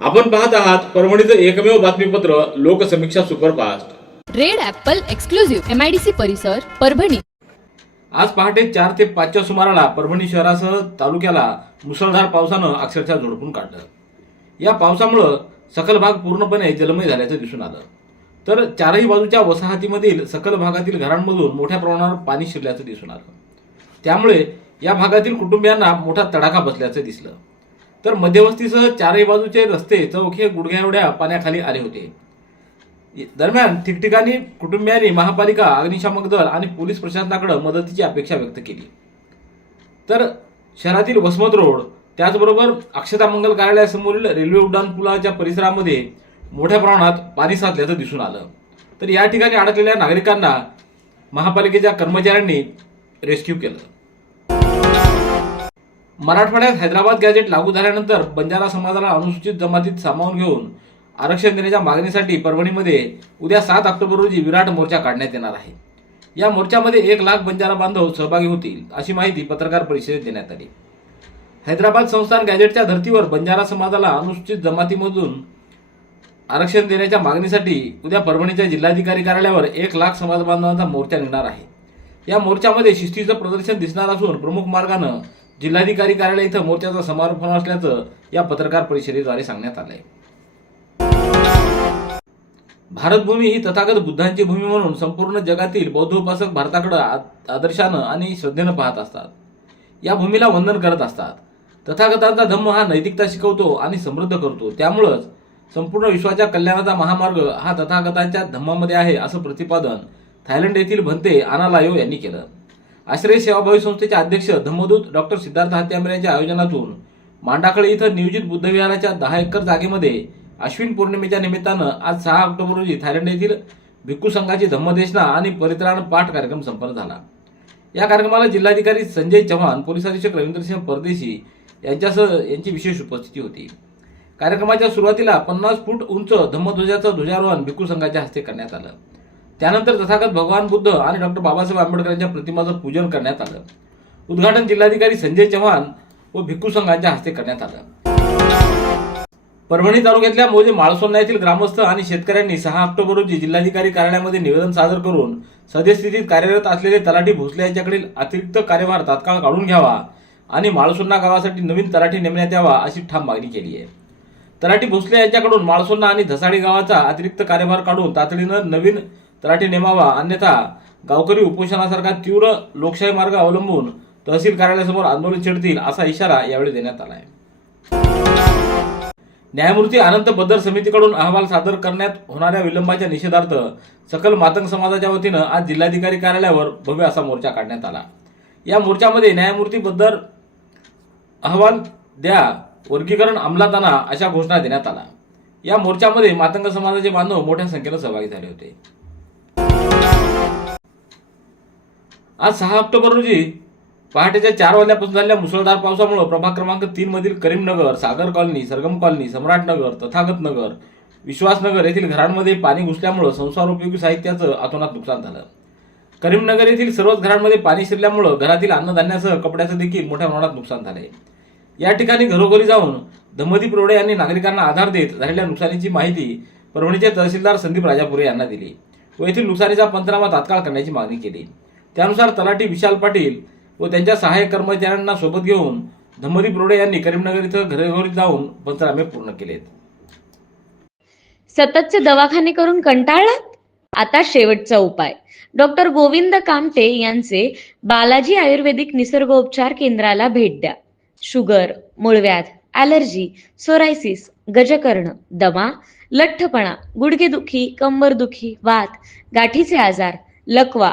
आपण पाहत आहात परभणीचं एकमेव बातमीपत्र Loksamiksha superfast. Red apple exclusive MIDC परिसर परभणी. आज पहाटे चार ते पाचच्या सुमाराला परभणी शहरासह तालुक्याला मुसळधार पावसानं अक्षरशः झोडपून काढलं. या पावसामुळं सकल भाग पूर्णपणे जलमय झाल्याचं दिसून आलं. तर चारही बाजूच्या वसाहतीमधील सकल भागातील घरांमधून मोठ्या प्रमाणावर पाणी शिरल्याचं दिसून आलं. त्यामुळे या भागातील कुटुंबियांना मोठा तडाखा बसल्याचं दिसलं. तर मध्यवस्तीसह चारही बाजूचे रस्ते चौक हे गुडघ्या एवढ्या पाण्याखाली आले होते. दरम्यान ठिकठिकाणी कुटुंबियांनी महापालिका अग्निशामक दल आणि पोलीस प्रशासनाकडे मदतीची अपेक्षा व्यक्त केली. तर शहरातील वसमत रोड त्याचबरोबर अक्षता मंगल कार्यालयासमोरील रेल्वे उड्डाण पुलाच्या परिसरामध्ये मोठ्या प्रमाणात पाणी साचल्याचं दिसून आलं. तर या ठिकाणी अडकलेल्या नागरिकांना महापालिकेच्या कर्मचाऱ्यांनी रेस्क्यू केलं. मराठवाड्यात हैदराबाद गॅजेट लागू झाल्यानंतर बंजारा समाजाला अनुसूचित जमातीत सामावून घेऊन आरक्षण देण्याच्या मागणीसाठी परभणीमध्ये उद्या सात ऑक्टोबर रोजी विराट मोर्चा काढण्यात येणार आहे. या मोर्चामध्ये एक लाख बंजारा बांधव सहभागी होतील अशी माहिती पत्रकार परिषदेत देण्यात आली. हैदराबाद संस्थान गॅजेटच्या धर्तीवर बंजारा समाजाला अनुसूचित जमातीमधून आरक्षण देण्याच्या मागणीसाठी उद्या परभणीच्या जिल्हाधिकारी कार्यालयावर एक लाख समाज बांधवांचा मोर्चा निघणार आहे. या मोर्चामध्ये शिस्तीचं प्रदर्शन दिसणार असून प्रमुख मार्गानं जिल्हाधिकारी कार्यालय इथं मोर्चाचा समारोप होणार असल्याचं या पत्रकार परिषदेद्वारे सांगण्यात आलंय. भारतभूमी ही तथागत बुद्धांची भूमी म्हणून संपूर्ण जगातील बौद्ध उपासक भारताकडे आदर्शानं आणि श्रद्धेनं पाहत असतात. या भूमीला वंदन करत असतात. तथागतांचा धम्म हा नैतिकता शिकवतो आणि समृद्ध करतो. त्यामुळंच संपूर्ण विश्वाच्या कल्याणाचा महामार्ग हा तथागतांच्या धम्मामध्ये आहे असं प्रतिपादन थायलंड येथील भंते आनालायो यांनी केलं. आश्रय सेवाभावी संस्थेचे अध्यक्ष धम्मदूत डॉक्टर सिद्धार्थ हात्यांबरे यांच्या आयोजनातून मांडाखळे इथं नियोजित बुद्धविहाराच्या दहा एकर जागेमध्ये अश्विन पौर्णिमेच्या निमित्तानं आज सहा ऑक्टोबर रोजी थायलंड येथील भिक्खू संघाची धम्मदेशना आणि परित्राण पाठ कार्यक्रम संपन्न झाला. या कार्यक्रमाला जिल्हाधिकारी संजय चव्हाण पोलीस अधीक्षक रवींद्रसिंह परदेशी यांच्यासह यांची विशेष उपस्थिती होती. कार्यक्रमाच्या सुरुवातीला पन्नास फूट उंच धम्मध्वजाचं ध्वजारोहण भिक्खू संघाच्या हस्ते करण्यात आलं. त्यानंतर तथागत भगवान बुद्ध आणि डॉक्टर बाबासाहेब आंबेडकर यांच्या प्रतिमाचं पूजन करण्यात आलं. उद्घाटन जिल्हाधिकारी संजय चव्हाण व भिक्खू संघांच्या हस्ते करण्यात आलं. परभणी तालुक्यातल्या मोजे माळसोन्ना येथील ग्रामस्थ आणि शेतकऱ्यांनी सहा ऑक्टोबर रोजी जिल्हाधिकारी कार्यालयामध्ये निवेदन सादर करून सद्यस्थितीत कार्यरत असलेले तलाठी भोसले यांच्याकडील अतिरिक्त कार्यभार तात्काळ काढून घ्यावा आणि माळसोन्ना गावासाठी नवीन तलाठी नेमण्यात यावा अशी ठाम मागणी केली आहे. तलाठी भोसले यांच्याकडून माळसोन्ना आणि धसाडी गावाचा अतिरिक्त कार्यभार काढून तातडीनं नवीन तलाठी नेमावा अन्यथा गावकरी उपोषणासारखा तीव्र लोकशाही मार्ग अवलंबून तहसील कार्यालयासमोर आंदोलन छेडतील असा इशारा यावेळी देण्यात आला आहे न्यायमूर्ती अनंत बद्दर समितीकडून अहवाल सादर करण्यात होणाऱ्या विलंबाच्या निषेधार्थ सकल मातंग समाजाच्या वतीनं आज जिल्हाधिकारी कार्यालयावर भव्य असा मोर्चा काढण्यात आला. या मोर्चामध्ये न्यायमूर्ती बद्दर अहवाल द्या वर्गीकरण अंमलात आणा अशा घोषणा देण्यात आला या मोर्चामध्ये मातंग समाजाचे बांधव मोठ्या संख्येनं सहभागी झाले होते. आज सहा ऑक्टोबर रोजी पहाटेच्या चार वाजल्यापासून झालेल्या मुसळधार पावसामुळे प्रभाग क्रमांक तीन मधील करीमनगर सागर कॉलनी सरगम कॉलनी सम्राटनगर तथागत नगर विश्वासनगर येथील घरांमध्ये पाणी घुसल्यामुळे संसारोपयोगी साहित्याचं अतोनात नुकसान झालं. करीमनगर येथील सर्वच घरांमध्ये पाणी शिरल्यामुळं घरातील अन्नधान्यासह कपड्याचं देखील मोठ्या प्रमाणात नुकसान झालंय या ठिकाणी घरोघरी जाऊन धमदी प्रवडे यांनी नागरिकांना आधार देत झालेल्या नुकसानीची माहिती परभणीचे तहसीलदार संदीप राजापुरे यांना दिली व येथील नुकसानीचा पंचनामा तात्काळ करण्याची मागणी केली. त्यानुसार तलाठी विशाल पाटील व त्यांच्या सहाय्यक कर्मचाऱ्यांना सोबत घेऊन धमरी रोडे यांनी करीमनगर इथं घरोघरी जाऊन पंचनामे पूर्ण केलेत. सततचे दवाखाने करून कंटाळलात? आता शेवटचा उपाय. डॉक्टर गोविंद कामटे यांचे बालाजी आयुर्वेदिक निसर्गोपचार केंद्राला भेट द्या. शुगर मूळव्याध ॲलर्जी सोरायसिस गजकर्ण दमा लठ्ठपणा गुडघेदुखी कंबरदुखी वात गाठीचे आजार लकवा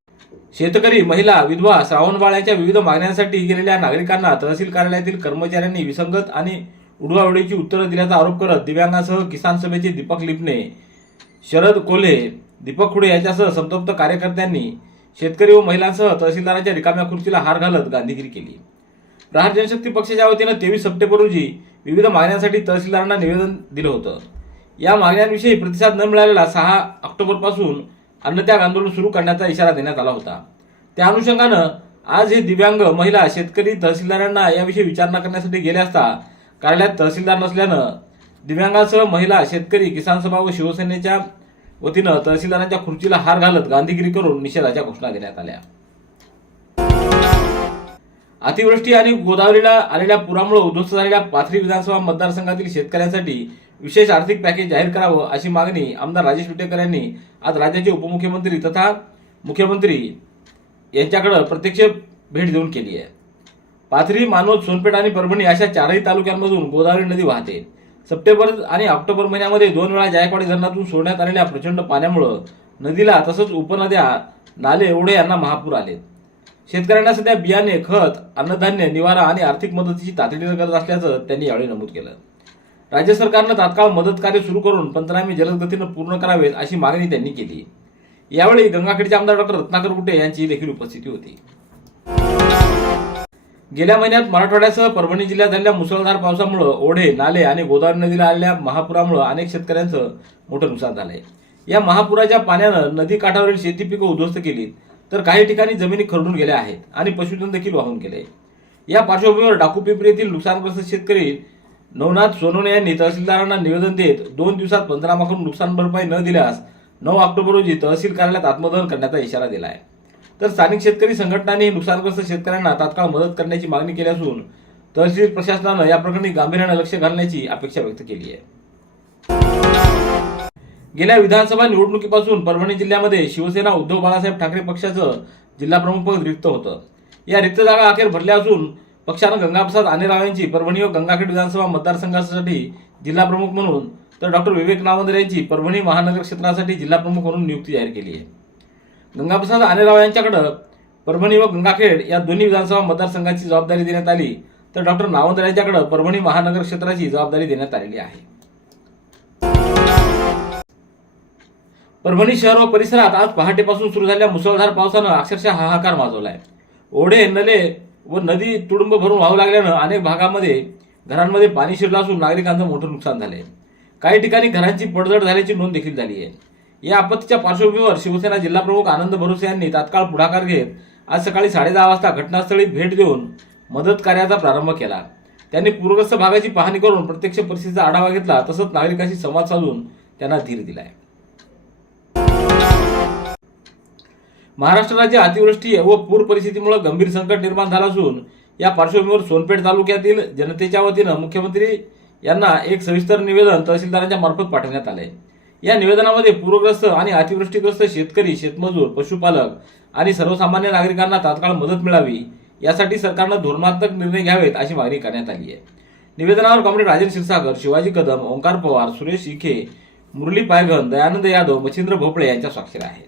शेतकरी महिला विधवा श्रावणबाळ्याच्या विविध मागण्यांसाठी गेलेल्या नागरिकांना तहसील कार्यालयातील कर्मचाऱ्यांनी विसंगत आणि उडवाउडीची उत्तरं दिल्याचा आरोप करत दिव्यांगासह किसान सभेचे दीपक लिपणे शरद कोल्हे दीपक खुडे यांच्यासह संतप्त कार्यकर्त्यांनी शेतकरी व महिलांसह तहसीलदाराच्या रिकाम्या खुर्चीला हार घालत गांधीगिरी केली. प्रहार जनशक्ती पक्षाच्या वतीनं तेवीस सप्टेंबर रोजी विविध मागण्यांसाठी तहसीलदारांना निवेदन दिलं होतं. या मागण्यांविषयी प्रतिसाद न मिळालेला सहा ऑक्टोबरपासून अन्नत्याग आंदोलन सुरू करण्याचा इशारा देण्यात आला होता. त्या अनुषंगानं आज हे दिव्यांग महिला शेतकरी तहसीलदारांना याविषयी विचारणा करण्यासाठी गेले असता कार्यालयात तहसीलदार नसल्यानं दिव्यांगासह महिला शेतकरी किसान सभा व शिवसेनेच्या वतीनं तहसीलदारांच्या खुर्चीला हार घालत गांधीगिरी करून निषेधाच्या घोषणा देण्यात आल्या. अतिवृष्टी आणि गोदावरीला आलेल्या पुरामुळे उद्ध्वस्त झालेल्या पाथरी विधानसभा मतदारसंघातील शेतकऱ्यांसाठी विशेष आर्थिक पॅकेज जाहीर करावं अशी मागणी आमदार राजेश विटेकर यांनी आज राज्याचे उपमुख्यमंत्री तथा मुख्यमंत्री यांच्याकडे प्रत्यक्ष भेट देऊन केली आहे. पाथरी मानोद सोनपेठ आणि परभणी अशा चारही तालुक्यांमधून गोदावरी नदी वाहते. सप्टेंबर आणि ऑक्टोबर महिन्यामध्ये दोन वेळा जायकवाडी धरणातून सोडण्यात आलेल्या प्रचंड पाण्यामुळं नदीला तसंच उपनद्या नाले एवढे यांना महापूर आले शेतकऱ्यांना सध्या बियाणे खत अन्नधान्य निवारा आणि आर्थिक मदतीची तातडीनं गरज असल्याचं त्यांनी यावेळी नमूद केलं. राज्य सरकारनं तात्काळ मदत कार्य सुरू करून पंचनामे जलदगतीनं पूर्ण करावेत अशी मागणी त्यांनी केली. यावेळी गंगाखेडचे आमदार डॉक्टर रत्नाकर कुटे यांची देखील उपस्थिती होती. गेल्या महिन्यात मराठवाड्यासह परभणी जिल्ह्यात झालेल्या मुसळधार पावसामुळे ओढे नाले आणि गोदावरी नदीला आलेल्या महापुरामुळे अनेक शेतकऱ्यांचं मोठं नुकसान झालंय. या महापुराच्या पाण्यानं नदी काठावरील शेती पिकं उद्ध्वस्त केली तर काही ठिकाणी जमिनी खरडून गेल्या आहेत आणि पशुधन देखील वाहून गेले. या पार्श्वभूमीवर डाकूपिपरी येथील नुकसानग्रस्त शेतकरी नवनाथ सोनवणे यांनी तहसीलदारांना निवेदन देत दोन दिवसात पंचनामाकडून नुकसान भरपाई न दिल्यास नऊ ऑक्टोबर रोजी तहसील कार्यालयात आत्मदहन करण्याचा इशारा दिला आहे तर स्थानिक शेतकरी संघटनांनी नुकसानग्रस्त शेतकऱ्यांना तात्काळ मदत करण्याची मागणी केली असून तहसील प्रशासनानं या प्रकरणी गांभीर्यानं लक्ष घालण्याची अपेक्षा व्यक्त केली आहे. गेल्या विधानसभा निवडणुकीपासून परभणी जिल्ह्यामध्ये शिवसेना उद्धव बाळासाहेब ठाकरे पक्षाचं जिल्हाप्रमुखपद रिक्त होतं. या रिक्त जागा अखेर भरल्या असून पक्षानं गंगाप्रसाद आनेराव यांची परभणी व गंगाखेड विधानसभा मतदारसंघासाठी जिल्हाप्रमुख म्हणून तर डॉक्टर विवेक नावंदर यांची परभणी महानगर क्षेत्रासाठी जिल्हाप्रमुख म्हणून नियुक्ती जाहीर केली आहे. गंगाप्रसाद आनेराव यांच्याकडं परभणी व गंगाखेड या दोन्ही विधानसभा मतदारसंघाची जबाबदारी देण्यात आली तर डॉक्टर नावंदर यांच्याकडे परभणी महानगर क्षेत्राची जबाबदारी देण्यात आलेली आहे. परभणी शहर व परिसरात आज पहाटेपासून सुरू झालेल्या मुसळधार पावसानं अक्षरशः हाहाकार माजवलाय. ओढे नले व नदी तुडुंब भरून वाहू लागल्यानं अनेक भागामध्ये घरांमध्ये पाणी शिरलं असून नागरिकांचं मोठं नुकसान झालंय. काही ठिकाणी घरांची पडझड झाल्याची नोंद देखील झाली आहे. या आपत्तीच्या पार्श्वभूमीवर शिवसेना जिल्हाप्रमुख आनंद भरोसे यांनी तात्काळ पुढाकार घेत आज सकाळी साडेदहा वाजता घटनास्थळी भेट देऊन मदत कार्याचा प्रारंभ केला. त्यांनी पूरग्रस्त भागाची पाहणी करून प्रत्यक्ष परिस्थितीचा आढावा घेतला तसंच नागरिकांशी संवाद साधून त्यांना धीर दिलाय. महाराष्ट्र राज्य अतिवृष्टी व पूर परिस्थितीमुळे गंभीर संकट निर्माण झालं असून या पार्श्वभूमीवर सोनपेठ तालुक्यातील जनतेच्या वतीनं मुख्यमंत्री यांना एक सविस्तर निवेदन तहसीलदारांच्या मार्फत पाठवण्यात आले या निवेदनामध्ये पूरग्रस्त आणि अतिवृष्टीग्रस्त शेतकरी शेतमजूर पशुपालक आणि सर्वसामान्य नागरिकांना तात्काळ मदत मिळावी यासाठी सरकारनं धोरणात्मक निर्णय घ्यावेत अशी मागणी करण्यात आली आहे. निवेदनावर कॉम्रेड राजन क्षीरसागर शिवाजी कदम ओंकार पवार सुरेश इखे मुरली पायघन दयानंद यादव मच्छिंद्र भोपळे यांच्या स्वाक्षऱ्या आहेत.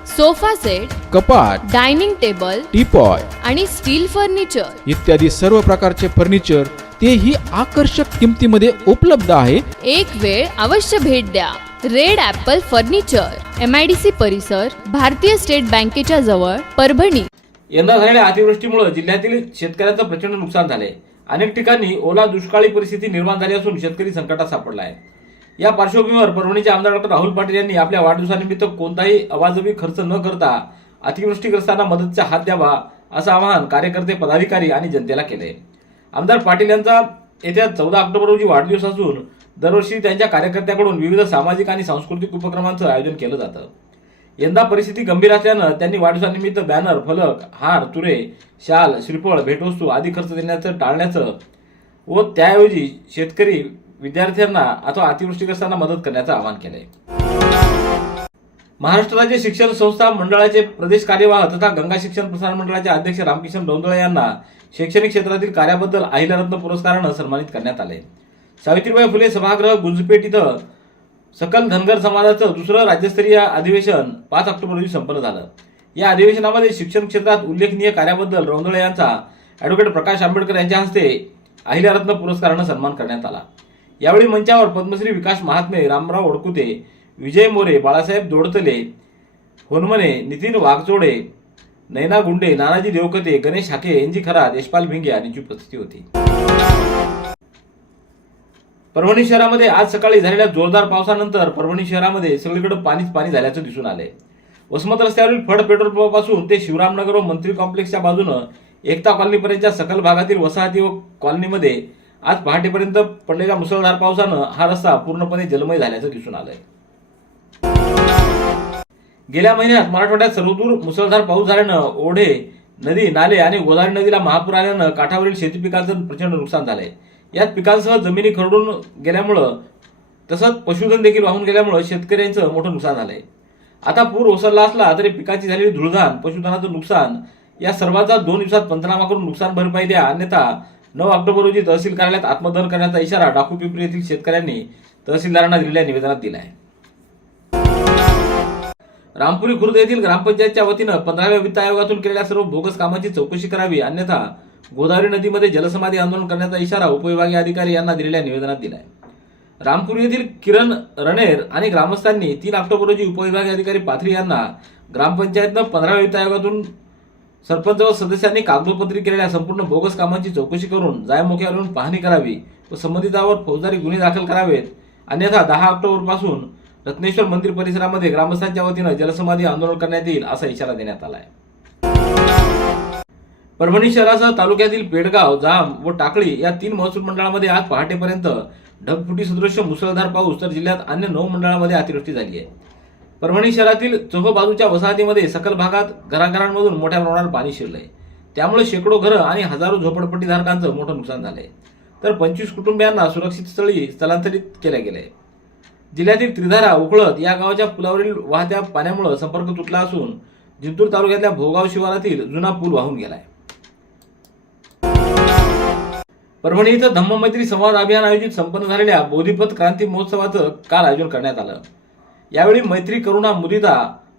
sofa set कपाट डायनिंग टेबल टीपॉय आणि स्टील फर्निचर. इत्यादी सर्व प्रकारचे फर्निचर तेही आकर्षक किमतीमध्ये उपलब्ध आहे. एक वेळ अवश्य भेट द्या. Red apple furniture M I D C परिसर भारतीय स्टेट बँकेच्या जवळ परभणी. यंदा झालेल्या अतिवृष्टीमुळे जिल्ह्यातील शेतकऱ्यांचं प्रचंड नुकसान झाले अनेक ठिकाणी ओला दुष्काळी परिस्थिती निर्माण झाली असून शेतकरी संकटात सापडला आहे. या पार्श्वभूमीवर परभणीचे आमदार डॉक्टर राहुल पाटील यांनी आपल्या वाढदिवसानिमित्त कोणताही अवाजवी खर्च न करता अतिवृष्टीग्रस्तांना मदतचा हात द्यावा असं आवाहन कार्यकर्ते पदाधिकारी आणि जनतेला केले. आमदार पाटील यांचा येत्या चौदा ऑक्टोबर रोजी वाढदिवस असून दरवर्षी त्यांच्या कार्यकर्त्याकडून विविध सामाजिक आणि सांस्कृतिक उपक्रमांचं आयोजन केलं जातं. यंदा परिस्थिती गंभीर असल्यानं त्यांनी वाढदिवसानिमित्त बॅनर फलक हार तुरे शाल श्रीफळ भेटवस्तू आदी खर्च देण्याचं टाळण्याचं व त्याऐवजी शेतकरी विद्यार्थ्यांना अथवा अतिवृष्टीग्रस्तांना मदत करण्याचं आवाहन केलंय. महाराष्ट्र राज्य शिक्षण संस्था मंडळाचे प्रदेश कार्यवाह तथा गंगा शिक्षण प्रसारण मंडळाचे अध्यक्ष रामकिशन डोंदळे यांना शैक्षणिक क्षेत्रातील कार्याबद्दल अहिल्यारत्न पुरस्कारानं सन्मानित करण्यात आले सावित्रीबाई फुले सभागृह गुंजपेठ इथं सकल धनगर समाजाचं दुसरं राज्यस्तरीय अधिवेशन पाच ऑक्टोबर रोजी संपन्न झालं. या अधिवेशनामध्ये शिक्षण क्षेत्रात उल्लेखनीय कार्याबद्दल रौंदळे यांचा ॲडव्होकेट प्रकाश आंबेडकर यांच्या हस्ते अहिल्यारत्न पुरस्कारानं सन्मान करण्यात आला. यावेळी मंचावर पद्मश्री विकास महात्मे रामराव ओडकुते विजय मोरे बाळासाहेब दोडतले होनमने नितीन वाघजोडे नैना गुंडे नानाजी देवकते गणेश हाके एनजी खरात यशपाल भिंगे यांची उपस्थिती होती. परभणी शहरामध्ये आज सकाळी झालेल्या जोरदार पावसानंतर परभणी शहरामध्ये सगळीकडे पाणीच पाणी झाल्याचं दिसून आले वसमत रस्त्यावरील फड पेट्रोल पंपापासून ते शिवरामनगर व मंत्री कॉम्प्लेक्सच्या बाजूनं एकता कॉलनीपर्यंतच्या सकल भागातील वसाहती व कॉलनीमध्ये आज पहाटेपर्यंत पडलेल्या मुसळधार पावसानं हा रस्ता पूर्णपणे जलमय झाल्याचं दिसून आलंय. गेल्या महिन्यात मराठवाड्यात सर्वदूर मुसळधार पाऊस झाल्यानं ओढे नदी नाले आणि गोदावरी नदीला महापूर आल्यानं काठावरील शेती पिकांचं प्रचंड नुकसान झालंय. यात पिकांसह जमिनी खरडून गेल्यामुळं तसंच पशुधन देखील वाहून गेल्यामुळं शेतकऱ्यांचं मोठं नुकसान झालंय. आता पूर ओसरला असला तरी पिकाची झालेली धुळधान पशुधनाचं नुकसान या सर्वांचा दोन दिवसात पंचनामा करून नुकसान भरपाई द्या अन्यथा नऊ ऑक्टोबर रोजी तहसील कार्यालयात आत्मदहन करण्याचा इशारा डाकू पिंपरी येथील शेतकऱ्यांनी तहसीलदारांना दिलेल्या निवेदनात दिला आहे रामपुरी खुर्द येथील ग्रामपंचायतच्या वतीनं पंधराव्या वित्त आयोगातून केलेल्या सर्व बोगस कामाची चौकशी करावी अन्यथा गोदावरी नदीमध्ये जलसमाधी आंदोलन करण्याचा इशारा उपविभागीय अधिकारी यांना दिलेल्या निवेदनात दिलाय. रामपूर येथील किरण रणेर आणि ग्रामस्थांनी तीन ऑक्टोबर रोजी उपविभागीय अधिकारी पाथरी यांना ग्रामपंचायतनं पंधराव्या वित्त आयोगातून सरपंच व सदस्यांनी कागदोपत्री केलेल्या संपूर्ण बोगस कामांची चौकशी करून जायमुख्यावरून पाहणी करावी व संबंधितावर फौजदारी गुन्हे दाखल करावेत. अन्यथा दहा ऑक्टोबरपासून रत्नेश्वर मंदिर परिसरामध्ये ग्रामस्थांच्या वतीनं जलसमाधी आंदोलन करण्यात येईल असा इशारा देण्यात आलाय. परभणी शहरासह तालुक्यातील पेडगाव जाम व टाकळी या तीन महसूल मंडळामध्ये आज पहाटेपर्यंत ढगफुटी सदृश्य मुसळधार पाऊस तर जिल्ह्यात अन्य नऊ मंडळामध्ये अतिवृष्टी झाली आहे. परभणी शहरातील चोह बाजूच्या वसाहतीमध्ये सकल भागात घराघरांमधून मोठ्या प्रमाणावर पाणी शिरलंय. त्यामुळे शेकडो घरं आणि हजारो झोपडपट्टीधारकांचं मोठं नुकसान झालंय. तर पंचवीस कुटुंबियांना सुरक्षित स्थळी स्थलांतरित केलं गेलंय. जिल्ह्यातील त्रिधारा उकळत या गावाच्या पुलावरील वाहत्या पाण्यामुळे संपर्क तुटला असून जिंतूर तालुक्यातल्या भोगाव शिवारातील जुना पूल वाहून गेलाय. परभणी इथं धम्ममैत्री संवाद अभियान आयोजित संपन्न झालेल्या बोधिपथ क्रांती महोत्सवाचं काल आयोजन करण्यात आलं. यावेळी मैत्री करुणा मुदिता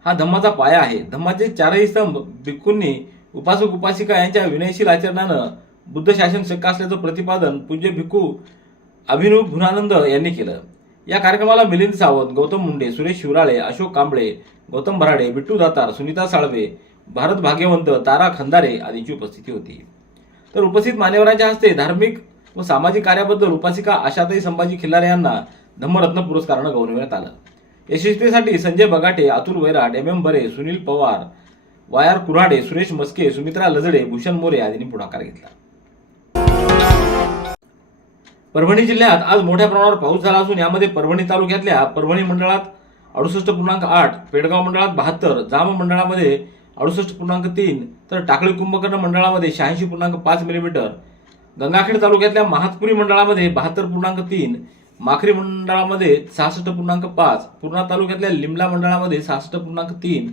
हा धम्माचा पाया आहे. धम्माचे चारही स्तंभ भिक्खूंनी उपासक उपासिका यांच्या विनयशील आचरणानं बुद्ध शासन शक्य असल्याचं प्रतिपादन पूज्य भिक्खू अभिनव गुणानंद यांनी केलं. या कार्यक्रमाला मिलिंद सावंत गौतम मुंडे सुरेश शिवराळे अशोक कांबळे गौतम भराडे बिट्टू दातार सुनीता साळवे भारत भाग्यवंत तारा खंदारे आदींची उपस्थिती होती. तर उपस्थित मान्यवरांच्या हस्ते धार्मिक व सामाजिक कार्याबद्दल उपासिका आशाताई संभाजी खिल्लारे यांना धम्मरत्न पुरस्कारानं गौरवण्यात आलं. यशस्वीसाठी संजय बगाटे अतुल वैराट एम एम बरे सुनील पवार वायर कुऱ्हाडे सुरेश मस्के सुमित्रा लजडे भूषण मोरे आदींनी पुढाकार घेतला. परभणी जिल्ह्यात आज मोठ्या प्रमाणावर पाऊस झाला असून यामध्ये परभणी तालुक्यातल्या परभणी मंडळात अडुसष्ट पूर्णांक आठ पेडगाव मंडळात बहात्तर जाम मंडळामध्ये अडुसष्ट पूर्णांक तीन तर टाकळी कुंभकर्ण मंडळामध्ये शहाऐंशी पूर्णांक पाच मिलीमीटर गंगाखेड तालुक्यातल्या महातपुरी मंडळामध्ये बहात्तर पूर्णांक तीन माखरी मंडळामध्ये सहासष्ट पूर्णांक पाच पूर्णा तालुक्यातल्या लिमला मंडळामध्ये सहासष्ट पूर्णांक तीन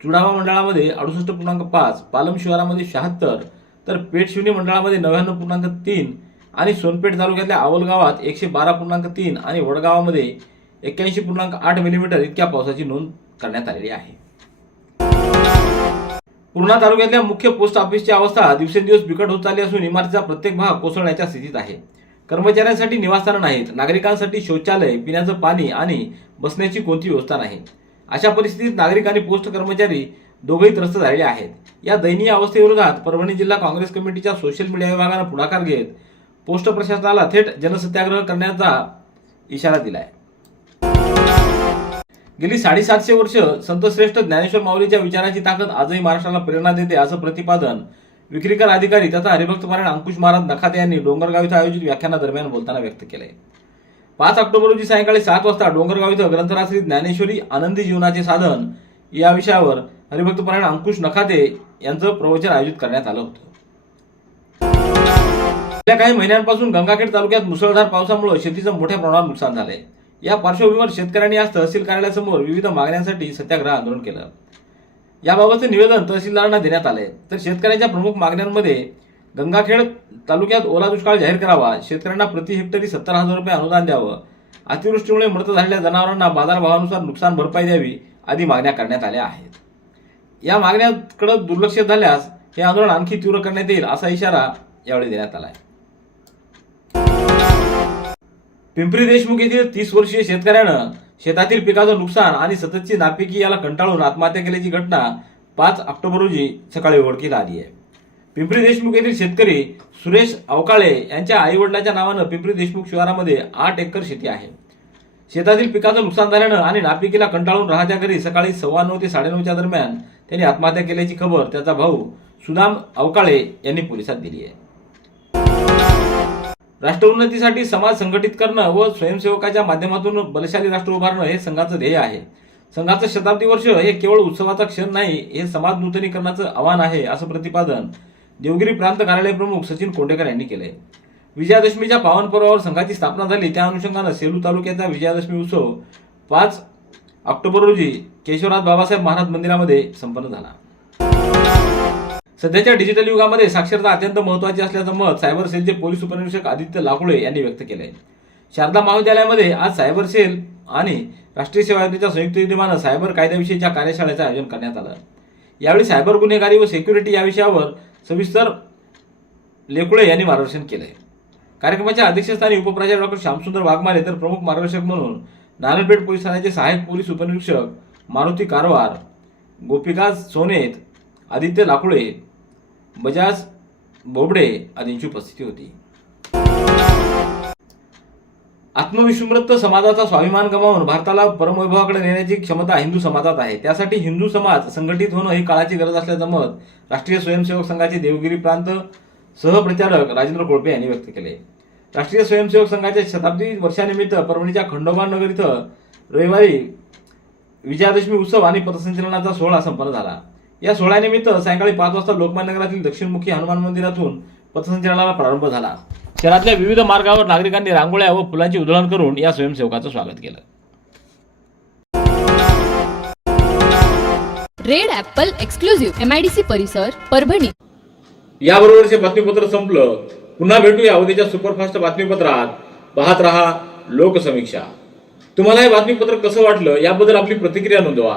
चुडावा मंडळामध्ये अडुसष्ट पूर्णांक पाच पालम शिवारामध्ये शहात्तर तर पेठ शिवणी मंडळामध्ये नव्याण्णव पूर्णांक तीन आणि सोनपेठ तालुक्यातल्या आवल गावात एकशे बारा पूर्णांक तीन आणि वडगावामध्ये एक्क्याऐंशी पूर्णांक आठ मिलीमीटर इतक्या पावसाची नोंद करण्यात आलेली आहे. पूर्णा तालुक्यातल्या मुख्य पोस्ट ऑफिसची अवस्था दिवसेंदिवस बिकट होत चालली असून इमारतीचा प्रत्येक भाग कोसळण्याच्या स्थितीत आहे. कर्मचाऱ्यांसाठी निवासस्थानं नाहीत. नागरिकांसाठी शौचालय पिण्याचं पाणी आणि बसण्याची कोणती व्यवस्था नाही. अशा परिस्थितीत नागरिक आणि पोस्ट कर्मचारी दोघेही त्रस्त झालेले आहेत. या दयनीय अवस्थेविरोधात परभणी जिल्हा काँग्रेस कमिटीच्या सोशल मीडिया विभागानं पुढाकार घेत पोस्ट प्रशासनाला थेट जनसत्याग्रह करण्याचा इशारा दिलाय. गेली साडेसातशे वर्ष संतश्रेष्ठ ज्ञानेश्वर माऊलीच्या विचारांची ताकद आजही महाराष्ट्राला प्रेरणा देते असं प्रतिपादन विक्रीकर अधिकारी तथा हरिभक्त पारायण अंकुश महाराज नखाते यांनी डोंगरगाव इथं आयोजित व्याख्यानादरम्यान बोलताना व्यक्त केले पाच ऑक्टोबर रोजी सायंकाळी सात वाजता डोंगरगाव इथं ग्रंथराश्री ज्ञानेश्वरी आनंदी जीवनाचे साधन या विषयावर हरिभक्त पारायण अंकुश नखाते यांचं प्रवचन आयोजित करण्यात आलं होतं. गेल्या काही महिन्यांपासून गंगाखेड तालुक्यात मुसळधार पावसामुळे शेतीचं मोठ्या प्रमाणात नुकसान झालंय. या पार्श्वभूमीवर शेतकऱ्यांनी आज तहसील कार्यालयासमोर विविध मागण्यांसाठी सत्याग्रह आंदोलन केलं. याबाबतचं निवेदन तहसीलदारांना देण्यात आलंय. तर शेतकऱ्यांच्या प्रमुख मागण्यांमध्ये गंगाखेड तालुक्यात ओला दुष्काळ जाहीर करावा शेतकऱ्यांना प्रति हेक्टरी सत्तर हजार रुपये अनुदान द्यावं अतिवृष्टीमुळे मृत झालेल्या जनावरांना बाजारभावानुसार नुकसान भरपाई द्यावी आदी मागण्या करण्यात आल्या आहेत. या मागण्याकडे दुर्लक्ष झाल्यास हे आंदोलन आणखी तीव्र करण्यात येईल असा इशारा यावेळी देण्यात आला आहे पिंपरी देशमुख येथील तीस वर्षीय शेतकऱ्यानं शेतातील पिकाचं नुकसान आणि सततची नापिकी याला कंटाळून आत्महत्या केल्याची घटना पाच ऑक्टोबर रोजी सकाळी उघडकीस आली आहे. पिंपरी देशमुख येथील शेतकरी सुरेश अवकाळे यांच्या आईवडिलांच्या नावानं पिंपरी देशमुख शहरामध्ये आठ एकर शेती आहे. शेतातील पिकाचं नुकसान झाल्यानं आणि नापिकीला कंटाळून राहत्या घरी सकाळी सव्वा नऊ ते साडेनऊच्या दरम्यान त्यांनी आत्महत्या केल्याची खबर त्याचा भाऊ सुदाम अवकाळे यांनी पोलिसात दिली आहे. राष्ट्र उन्नतीसाठी समाज संघटित करणं व स्वयंसेवकाच्या माध्यमातून बलशाली राष्ट्र उभारणं हे संघाचं ध्येय आहे. संघाचं शताब्दी वर्ष हे केवळ उत्सवाचा क्षण नाही हे समाज नूतनीकरणाचं आव्हान आहे असं प्रतिपादन देवगिरी प्रांत कार्यालय प्रमुख सचिन कोंडेकर यांनी केलंय. विजयादशमीच्या पावन पर्वावर संघाची स्थापना झाली त्या अनुषंगानं सेलू तालुक्याचा विजयादशमी उत्सव पाच ऑक्टोबर रोजी केशवराज बाबासाहेब महाराज मंदिरामध्ये संपन्न झाला. सध्याच्या डिजिटल युगामध्ये साक्षरता अत्यंत महत्वाची असल्याचं मत सायबर सेलचे पोलीस उपनिरीक्षक आदित्य लाकुळे यांनी व्यक्त केलंय. शारदा महाविद्यालयामध्ये आज सायबर सेल आणि राष्ट्रीय सेवा योजनेच्या संयुक्त विद्यमानं सायबर कायद्याविषयीच्या कार्यशाळेचं आयोजन करण्यात आलं. यावेळी सायबर गुन्हेगारी व सिक्युरिटी या विषयावर सविस्तर लेकुळे यांनी मार्गदर्शन केलं आहे कार्यक्रमाच्या अध्यक्षस्थानी उपप्राचार्य डॉक्टर श्यामसुंदर वाघमारे तर प्रमुख मार्गदर्शक म्हणून नारायणपेठ पोलीस ठाण्याचे सहाय्यक पोलीस उपनिरीक्षक मारुती कारवार गोपिका सोनेत आदित्य लाकुळे बजाज बोबडे आदींची उपस्थिती होती. आत्मविस्मृत समाजाचा स्वाभिमान गमावून भारताला परमवैभवाकडे नेण्याची क्षमता हिंदू समाजात आहे. त्यासाठी हिंदू समाज संघटित होणं ही काळाची गरज असल्याचं मत राष्ट्रीय स्वयंसेवक संघाचे देवगिरी प्रांत सहप्रचारक राजेंद्र कोळपे यांनी व्यक्त केले. राष्ट्रीय स्वयंसेवक संघाच्या शताब्दी वर्षानिमित्त परभणीच्या खंडोबा नगर इथं रविवारी विजयादशमी उत्सव आणि पथसंचलनाचा सोहळा संपन्न झाला. या सोहळ्यानिमित्त सायंकाळी पाच वाजता लोकमान्य नगरातील दक्षिणमुखी हनुमान मंदिरातून पथसंचलनाला प्रारंभ झाला. शहरातल्या विविध मार्गावर नागरिकांनी रांगोळ्या व फुलांची उधळण करून या स्वयंसेवकाचं स्वागत केलं. Red apple exclusive M I D C परिसर परभणी. याबरोबरचे बातमीपत्र संपलं. पुन्हा भेटूया उद्याच्या सुपरफास्ट बातमीपत्रात. पाहत रहा लोकसमीक्षा. तुम्हाला हे बातमीपत्र कसं वाटलं याबद्दल आपली प्रतिक्रिया नोंदवा.